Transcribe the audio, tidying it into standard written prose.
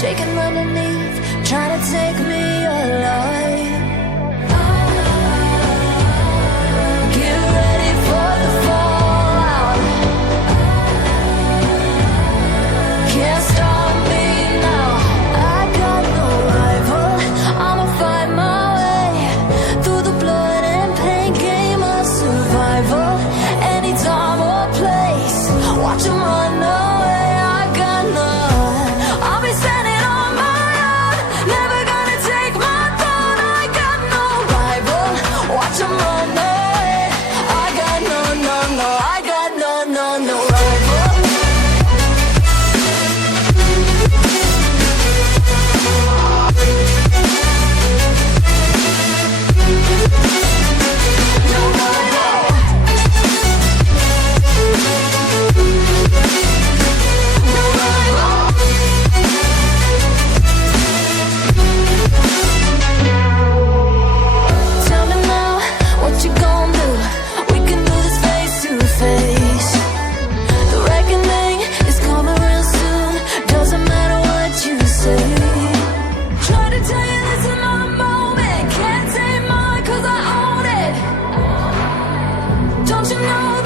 shaking underneath, trying to take me alive. Get ready for the fallout. Can't stop me now. I got no rival. I'ma fight my way through the blood and pain game of survival. Any time or place, watch 'em run away. I got none. I'll be standing on my own, never gonna take my throne. I got no rival. Watch 'em run away. I got no, no, no. I got no, no, no rival. No rival. No rival. Tell me now, what you gon' do? We can do this face to face. The reckoning is coming real soon. Doesn't matter what you say. Try to tell you this is not a moment. Can't take mine 'cause I own it. Don't you know